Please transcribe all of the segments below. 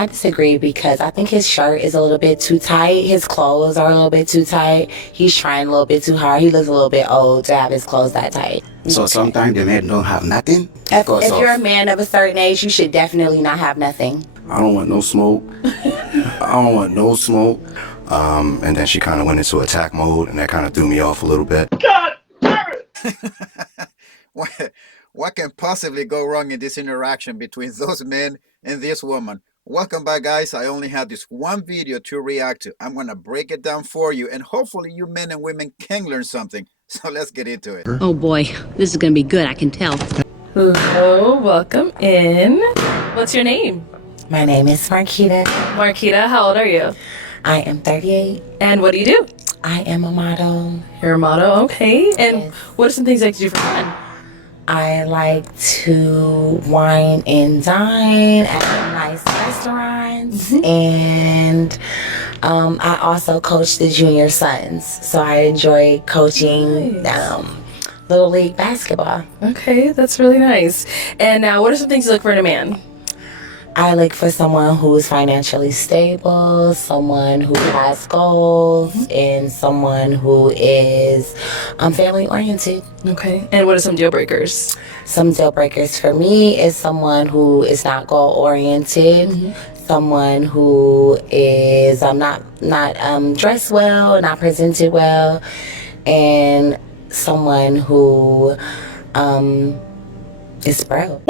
I disagree because I think his shirt is a little bit too tight. His clothes are a little bit too tight. He's trying a little bit too hard. He looks a little bit old to have his clothes that tight. So sometimes the men don't have nothing. If you're a man of a certain age, you should definitely not have nothing. I don't want no smoke. I don't want no smoke. And then she kind of went into attack mode, and that kind of threw me off a little bit. God damn it! What can possibly go wrong in this interaction between those men and this woman? Welcome back, guys. I only have this one video to react to. I'm gonna break it down for you, and hopefully you men and women can learn something. So let's get into it. Oh boy, this is gonna be good, I can tell. Hello, welcome in. What's your name? My name is Marquita. Marquita, how old are you? I am 38. And what do you do? I am a model. You're a model, okay. And Yes. what are some things that you do for fun? I like to wine and dine at nice restaurants, and I also coach the junior sons. So I enjoy coaching Little League basketball. Okay, that's really nice. And now, what are some things you look for in a man? I look for someone who's financially stable, someone who has goals, and someone who is family oriented. Okay. And what are some deal breakers? Some deal breakers for me is someone who is not goal oriented, someone who is not dressed well, not presented well, and someone who is broke.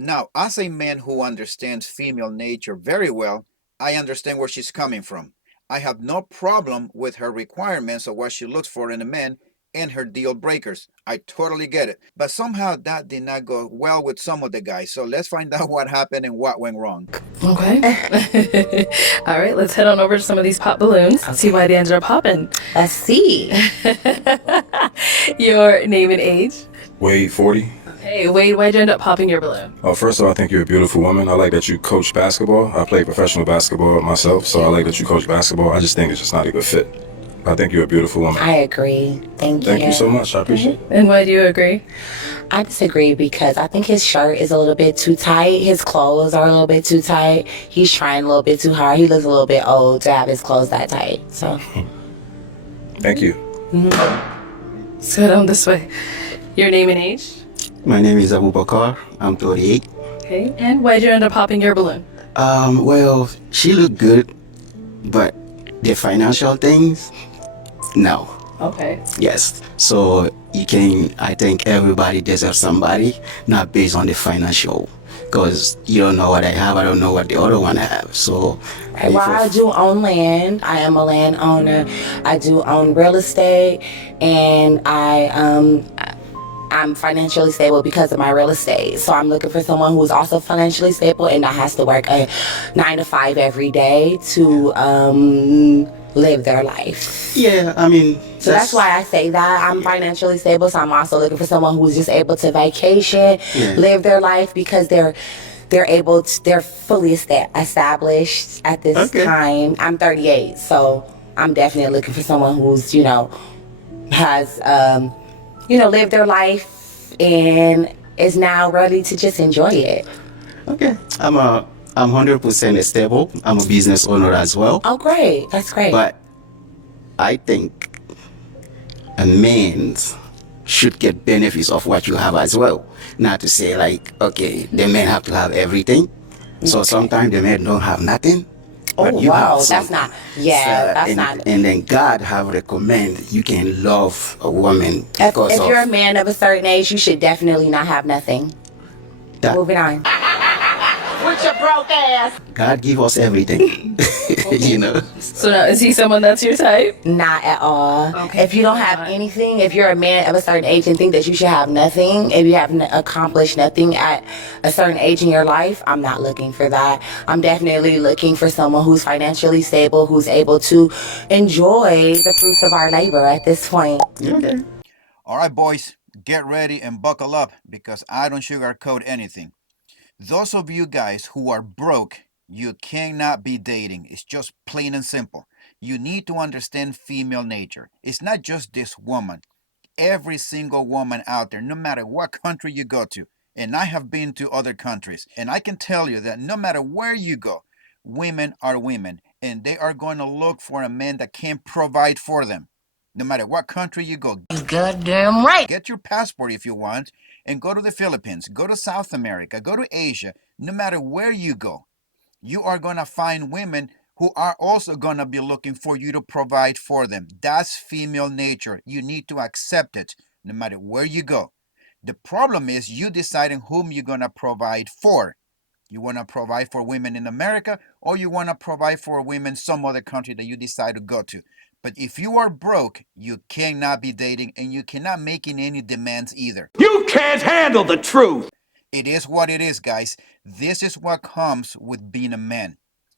Now, as a man who understands female nature very well, I understand where she's coming from. I have no problem with her requirements of what she looks for in a man and her deal breakers. I totally get it. But somehow that did not go well with some of the guys. So let's find out what happened and what went wrong. Okay. All right, let's head on over to some of these pop balloons. See why they ended up popping. Let's see. Your name and age. Wade, 40. Hey, Wade, why'd you end up popping your balloon? First of all, I think you're a beautiful woman. I like that you coach basketball. I play professional basketball myself, so I like that you coach basketball. I just think it's just not a good fit. I think you're a beautiful woman. I agree. Thank you. Thank you so much. I appreciate it. And why do you agree? I disagree because I think his shirt is a little bit too tight. His clothes are a little bit too tight. He's trying a little bit too hard. He looks a little bit old to have his clothes that tight. So. Thank you. Let's go down this way. Your name and age? My name is Abu Bakar. I'm 38. Okay. And why'd you end up popping your balloon? Well, she looked good, but the financial things, no. Okay. Yes. So I think everybody deserves somebody, not based on the financial. Because you don't know what I have, I don't know what the other one have. So, Well, I do own land. I am a landowner. I do own real estate, and I'm financially stable because of my real estate. So I'm looking for someone who is also financially stable and that has to work a 9 to 5 every day to live their life. yeah, I mean, So that's why I say that I'm financially stable. So I'm also looking for someone who's just able to vacation, live their life because they're fully established at this time. I'm 38, so I'm definitely looking for someone who's has lived their life and is now ready to just enjoy it. Okay. I'm 100% stable. I'm a business owner as well. Oh, great. That's great. But I think a man should get benefits of what you have as well. Not to say like, okay, the men have to have everything. So sometimes the men don't have nothing. Oh, but you wow. have That's something. not, that's and, not. And then God have recommend you can love a woman If because of you're a man of a certain age, you should definitely not have nothing. that. Moving on. With your broke ass! God give us everything. So now, is he someone that's your type? Not at all. Okay. If you don't have anything, if you're a man of a certain age and think that you should have nothing, if you haven't accomplished nothing at a certain age in your life, I'm not looking for that. I'm definitely looking for someone who's financially stable, who's able to enjoy the fruits of our labor at this point. Okay. All right, boys, get ready and buckle up because I don't sugarcoat anything. Those of you guys who are broke, you cannot be dating. It's just plain and simple. You need to understand female nature. It's not just this woman. Every single woman out there, no matter what country you go to, And I have been to other countries, and I can tell you that no matter where you go, women are women, and they are going to look for a man that can provide for them. No matter what country you go. You goddamn right. Get your passport if you want and go to the Philippines, go to South America, go to Asia. No matter where you go, you are going to find women who are also going to be looking for you to provide for them. That's female nature. You need to accept it no matter where you go. The problem is you deciding whom you're going to provide for. You want to provide for women in America, or you want to provide for women some other country that you decide to go to. But if you are broke, you cannot be dating, and you cannot making any demands either. You can't handle the truth. It is what it is, guys. This is what comes with being a man.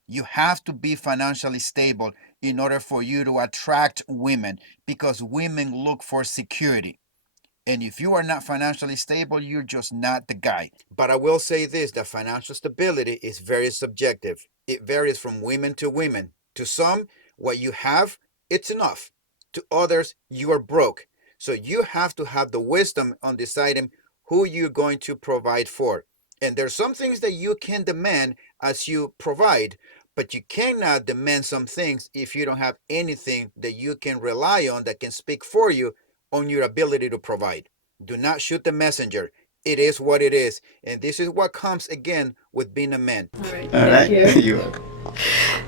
You have to be financially stable in order for you to attract women, because women look for security. And if you are not financially stable, you're just not the guy. But I will say this, that financial stability is very subjective. It varies from women to women. To some, what you have, it's enough. To others, you are broke. So you have to have the wisdom on deciding who you're going to provide for. And there's some things that you can demand as you provide, but you cannot demand some things if you don't have anything that you can rely on that can speak for you on your ability to provide. Do not shoot the messenger. It is what it is. And this is what comes again with being a man. All right. All Thank right. you. You.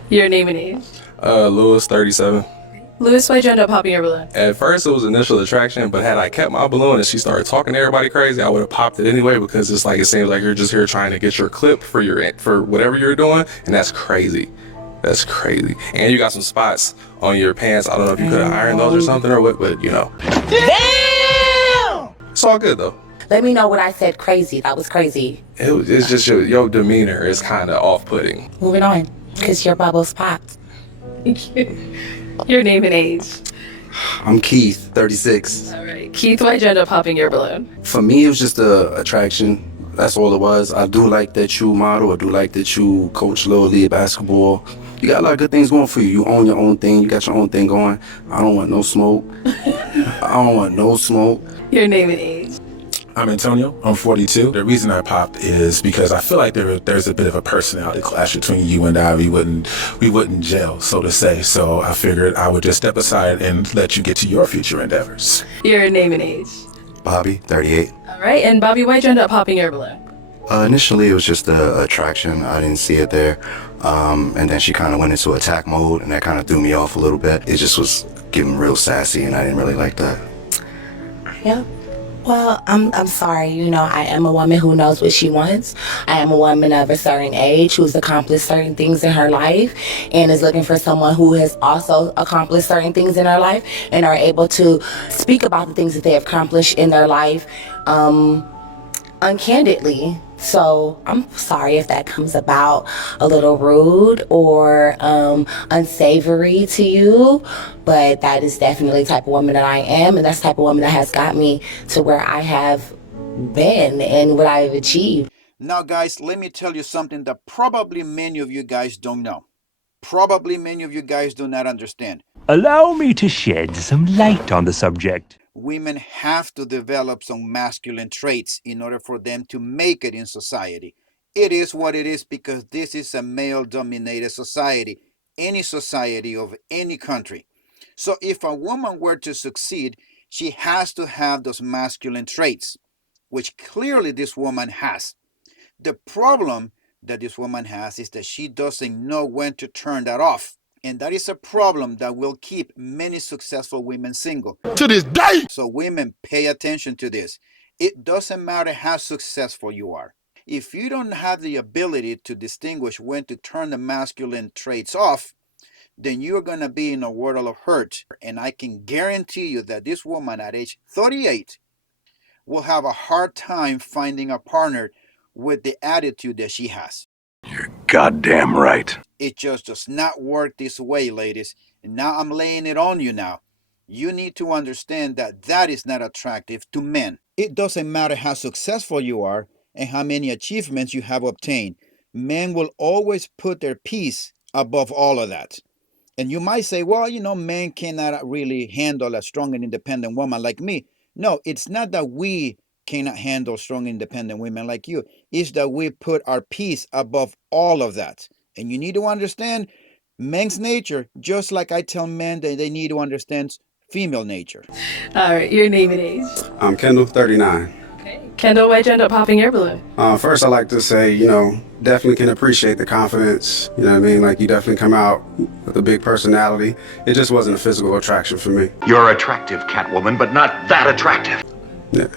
Your name and age. Lewis, 37. Louis, why'd you end up popping your balloon? At first, it was initial attraction, but had I kept my balloon and she started talking to everybody crazy, I would have popped it anyway, because it's like, it seems like you're just here trying to get your clip for whatever you're doing, and that's crazy. That's crazy. And you got some spots on your pants. I don't know if you could have ironed those or something or what, but you know. Damn! It's all good though. Let me know what I said crazy. That was crazy. It's just your demeanor is kind of off-putting. Moving on, because your bubbles popped. Your name and age. I'm Keith, 36. All right. Keith, why'd you end up popping your balloon? For me, it was just a attraction. That's all it was. I do like that you model. I do like that you coach little league basketball. You got a lot of good things going for you. You own your own thing. You got your own thing going. I don't want no smoke. I don't want no smoke. Your name and age. I'm Antonio. I'm 42. The reason I popped is because I feel like there's a bit of a personality clash between you and I. We wouldn't gel, so to say. So I figured I would just step aside and let you get to your future endeavors. Your name and age. Bobby, 38. All right. And Bobby, why'd you end up popping your balloon? Initially, it was just a attraction. I didn't see it there. And then she kind of went into attack mode, and that kind of threw me off a little bit. It just was getting real sassy, and I didn't really like that. Yep. Well, I'm sorry. You know, I am a woman who knows what she wants. I am a woman of a certain age who's accomplished certain things in her life and is looking for someone who has also accomplished certain things in her life and are able to speak about the things that they have accomplished in their life uncandidly. So I'm sorry if that comes about a little rude or unsavory to you, but that is definitely the type of woman that I am, and that's the type of woman that has got me to where I have been and what I've achieved. Now, guys, let me tell you something that probably many of you guys don't know. Probably many of you guys do not understand. Allow me to shed some light on the subject. Women have to develop some masculine traits in order for them to make it in society. It is what it is, because this is a male-dominated society, any society of any country. So if a woman were to succeed, she has to have those masculine traits, which clearly this woman has. The problem that this woman has is that she doesn't know when to turn that off. And that is a problem that will keep many successful women single. To this day! So women, pay attention to this. It doesn't matter how successful you are. If you don't have the ability to distinguish when to turn the masculine traits off, then you're going to be in a world of hurt. And I can guarantee you that this woman at age 38 will have a hard time finding a partner with the attitude that she has. You're goddamn right. It just does not work this way, ladies. And now I'm laying it on you now. You need to understand that that is not attractive to men. It doesn't matter how successful you are and how many achievements you have obtained. Men will always put their peace above all of that. And you might say, well, you know, men cannot really handle a strong and independent woman like me. No, it's not that we cannot handle strong, independent women like you. Is that we put our peace above all of that. And you need to understand men's nature, just like I tell men that they need to understand female nature. All right, your name and age. I'm Kendall, 39. Kendall, why'd you end up popping your balloon? First, I like to say, definitely can appreciate the confidence. You know what I mean? Like, you definitely come out with a big personality. It just wasn't a physical attraction for me. You're attractive, Catwoman, but not that attractive. Yeah.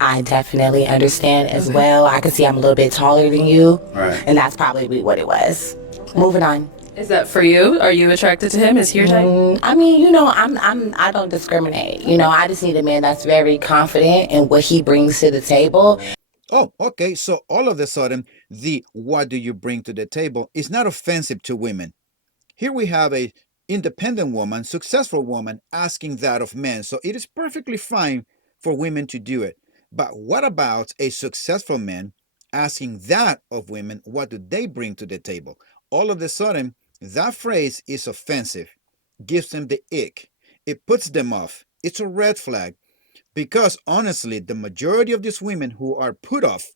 I definitely understand as well. I can see I'm a little bit taller than you. Right. And that's probably what it was. Moving on. Is that for you? Are you attracted to him? Is he your type? I mean, I don't discriminate. I just need a man that's very confident in what he brings to the table. Oh, okay. So all of a sudden, the what do you bring to the table is not offensive to women. Here we have a independent woman, successful woman asking that of men. So it is perfectly fine for women to do it. But what about a successful man asking that of women? What do they bring to the table? All of a sudden, that phrase is offensive, gives them the ick. It puts them off. It's a red flag. Because honestly, the majority of these women who are put off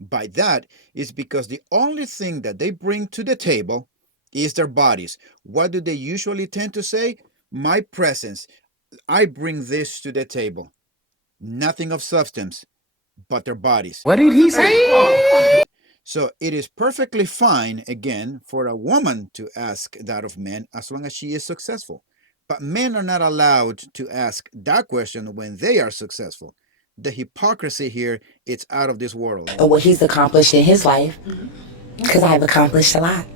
by that is because the only thing that they bring to the table is their bodies. What do they usually tend to say? My presence. I bring this to the table. Nothing of substance, but their bodies. What did he say? So it is perfectly fine, again, for a woman to ask that of men as long as she is successful. But men are not allowed to ask that question when they are successful. The hypocrisy here, it's out of this world. And what he's accomplished in his life, because I've accomplished a lot.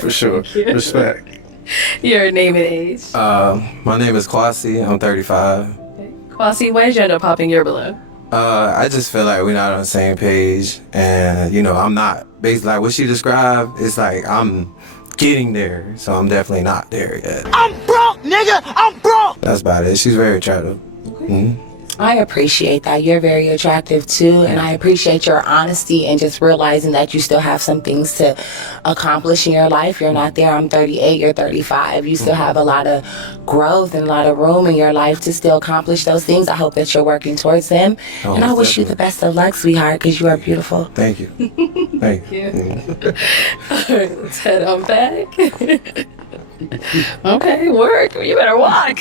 For sure. Respect. Your name and age. My name is Kwasi. I'm 35. Kwasi, why'd you end up popping your balloon? I just feel like we're not on the same page, and I'm not. Basically, like what she described, it's like I'm getting there, so I'm definitely not there yet. I'm broke, nigga! I'm broke! That's about it. She's very attractive. Mm-hmm. I appreciate that. You're very attractive too, and I appreciate your honesty and just realizing that you still have some things to accomplish in your life. You're not there. I'm 38, you're 35. You still have a lot of growth and a lot of room in your life to still accomplish those things. I hope that you're working towards them. And I wish you the best of luck, sweetheart, because you are beautiful. Thank you. Thank you. All right, let's head on back. Okay, work. You better walk.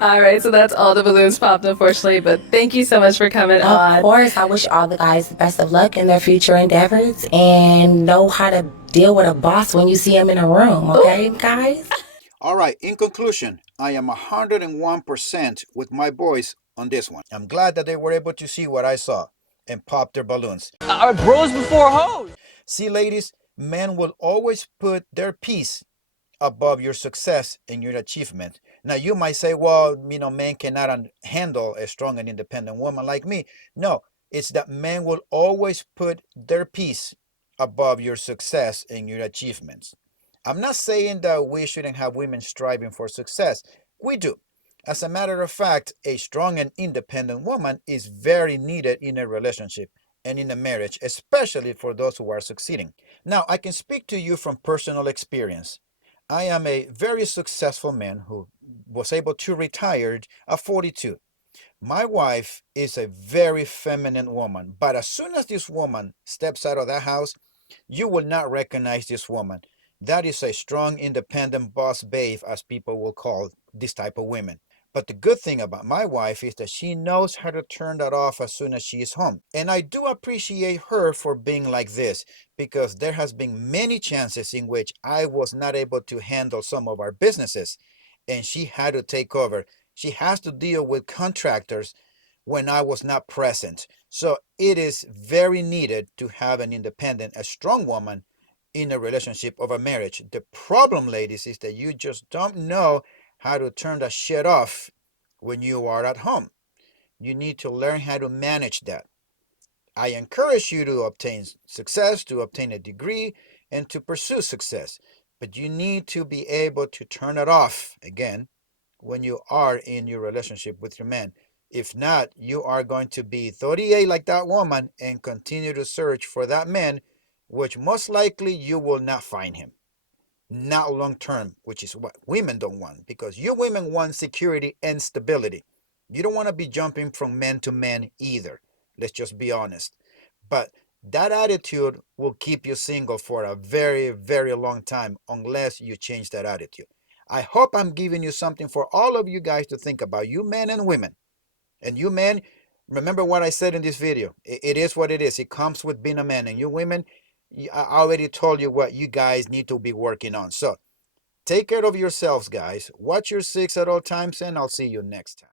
All right, so that's all the balloons popped, unfortunately, but thank you so much for coming on. Of course, I wish all the guys the best of luck in their future endeavors and know how to deal with a boss when you see him in a room, okay, guys? All right, in conclusion, I am 101% with my boys on this one. I'm glad that they were able to see what I saw and pop their balloons. Our bros before hoes. See, ladies, men will always put their peace above your success and your achievement. Now, you might say, well, men cannot handle a strong and independent woman like me. No, it's that men will always put their peace above your success and your achievements. I'm not saying that we shouldn't have women striving for success. We do. As a matter of fact, a strong and independent woman is very needed in a relationship and in a marriage, especially for those who are succeeding. Now, I can speak to you from personal experience. I am a very successful man who was able to retire at 42. My wife is a very feminine woman, but as soon as this woman steps out of that house, you will not recognize this woman. That is a strong, independent boss babe, as people will call this type of women. But the good thing about my wife is that she knows how to turn that off as soon as she is home. And I do appreciate her for being like this, because there has been many chances in which I was not able to handle some of our businesses, and she had to take over. She has to deal with contractors when I was not present. So it is very needed to have an independent, a strong woman in a relationship or a marriage. The problem, ladies, is that you just don't know how to turn that shit off when you are at home. You need to learn how to manage that. I encourage you to obtain success, to obtain a degree, and to pursue success. But you need to be able to turn it off, again, when you are in your relationship with your man. If not, you are going to be 38 like that woman and continue to search for that man, which most likely you will not find him. Not long term, which is what women don't want, because you women want security and stability. You don't want to be jumping from man to man either. Let's just be honest. But that attitude will keep you single for a very, very long time unless you change that attitude. I hope I'm giving you something for all of you guys to think about, you men and women. And you men, remember what I said in this video. It is what it is. It comes with being a man. And you women, I already told you what you guys need to be working on. So take care of yourselves, guys. Watch your six at all times, and I'll see you next time.